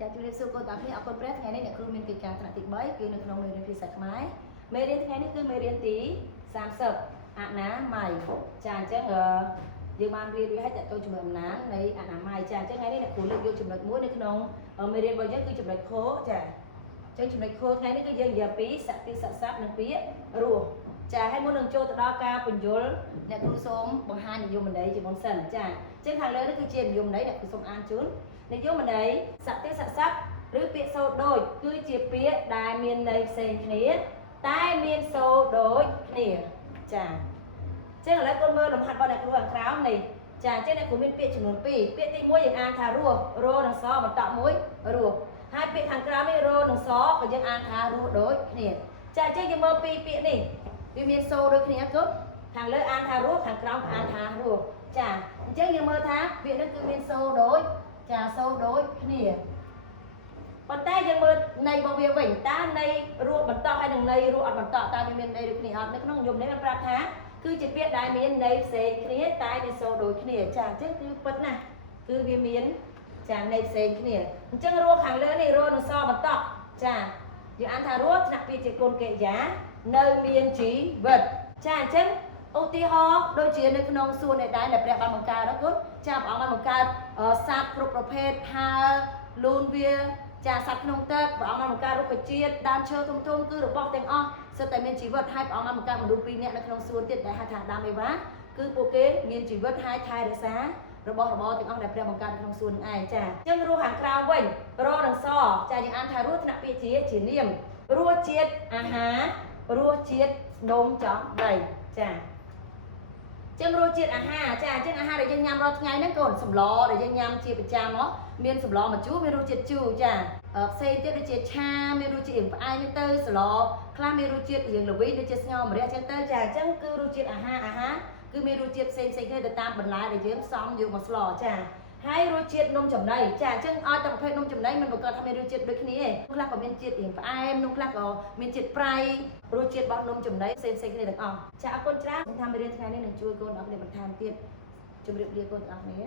ចាជំរាបសួរកូនតាំងគ្នាអរគុណព្រះថ្ងៃនេះអ្នកគ្រូមានកិច្ចការថ្នាក់ទី3គឺនៅក្នុងមេរៀនភាសាខ្មែរមេរៀនថ្ងៃនេះគឺមេរៀនទី30អនាម័យចាអញ្ចឹងយើងបានរៀនរួចហើយតើតើជំរឿនអំណាងនៃអនាម័យចាអញ្ចឹងថ្ងៃនេះអ្នកគ្រូលើកយកចំណុចមួយនៅក្នុងមេរៀនរបស់យើងគឺចំណុចខចាអញ្ចឹងចំណុចខថ្ងៃនេះគឺយើងនិយាយពីសតិសស័ព្ទនិងពាក្យរស់ចាហើយមុននឹងចូលទៅដល់ការបញ្យល់អ្នកគ្រូសូមបង្ហាញនិយមន័យជាមុនសិនចាអញ្ចឹងខាងលើនេះគឺជានិយមន័យអ្នកគ្រូសូមអានជូននិយមន័យសតិសស័ព្ទឬពាក្យសូរដូចគឺជាពាក្យដែលមានន័យផ្សេងគ្នាតែមានសូរដូចគ្នាចាចឹងឥឡូវកូនមើលលំហាត់របស់អ្នកគ្រូខាងក្រោមនេះចាអញ្ចឹងអ្នកគ្រូមានពាក្យចំនួន2ពាក្យទី1យើងអានថារស់រនិងសបន្តមួយរស់ហើយពាក្យខាងក្រោមនេះរនិងសក៏យើងអានថារស់ដូចគ្នាចាអញ្ចឹងយើងមើលពីពាក្យនេះវាមានសូរដូចគ្នាគប់ខាងលើអានថារស់ខាងក្រោមអានថារស់ចាអញ្ចឹងយើងមើលថាពាក្យនេះគឺមានសូរដូចចាសូរដូចគ្នាប៉ុន្តែយើងមើលន័យរបស់វាវិញតើន័យរស់បន្តហើយនឹងន័យរស់អត់បន្តតើវាមានន័យដូចគ្នាអត់នៅក្នុងនិយមន័យបានប្រាប់ថាគឺជាពាក្យដែលមានន័យផ្សេងគ្នាតែមានសូរដូចគ្នាចាអញ្ចឹងគឺពិតណាស់គឺវាមានចាន័យផ្សេងគ្នាអញ្ចឹងរស់ខាងលើនេះរស់នឹងសបន្តចាយើងអានថារស់ឆ្នាក់ពាក្យជាគុណកិរិយានៅមានជីវិតចាអញ្ចឹងឧទាហរណ៍ដូចជានៅក្នុងសួនឯដែរដែលព្រះបានបង្កើតណាគុណចាព្រះអង្គបានបង្កើតសត្វគ្រប់ប្រភេទហើលូនវាចាសត្វក្នុងទឹកព្រះអង្គបានបង្កើតរុក្ខជាតិដើមឈើធំៗគឺរបស់ទាំងអស់សុទ្ធតែមានជីវិតហើយព្រះអង្គបានបង្កើតមនុស្ស2នាក់នៅក្នុងសួនទៀតដែលហៅថាអាដាមអេវ៉ាគឺពួកគេមានជីវិតហើយថែរក្សារបស់របរទាំងអស់ដែលព្រះបង្កើតនៅក្នុងសួននឹងឯងចាអញ្ចឹងរស់ខាងក្រៅវិញរនិងសចាយើងអានថារស់ថ្នាក់ពាក្យជានាមរស់ជាតិអាហាររស់ជាតិនំចំដីចាចឹងរសជាតិអាហារចាអញ្ចឹងអាហារដែលយើងញ៉ាំរាល់ថ្ងៃហ្នឹងកូនសម្លដែលយើងញ៉ាំជាប្រចាំមកមានសម្លម្ជូរមានរសជាតិជូរចាផ្សេងទៀតដូចជាឆាមានរសជាតិផ្អែមទៅសម្លខ្លះមានរសជាតិរៀងល្វីដូចជាស្ងោរម្រះអញ្ចឹងទៅចាអញ្ចឹងគឺរសជាតិអាហារគឺមានរសជាតិផ្សេងគ្នាទៅតាមបន្លែដែលយើងផ្សំយកមកស្លចាហើយរសជាតិនំចំណីចាអញ្ចឹងឲ្យតែប្រភេទនំចំណីមិនប្រកាសថាមានរសជាតិដូចគ្នាទេខ្លះក៏មានជាតិរៀងផ្អែមនំខ្លះក៏មានជាតិប្រៃរសជាតិរបស់នំចំណីផ្សេងគ្នាទាំងអស់ចាអរគុណច្រើនខ្ញុំថាមេរៀនថ្ងៃនេះនឹងជួយកូនអរគ្នាបន្ថែមទៀតជម្រាបលាកូនទាំងអស់គ្នា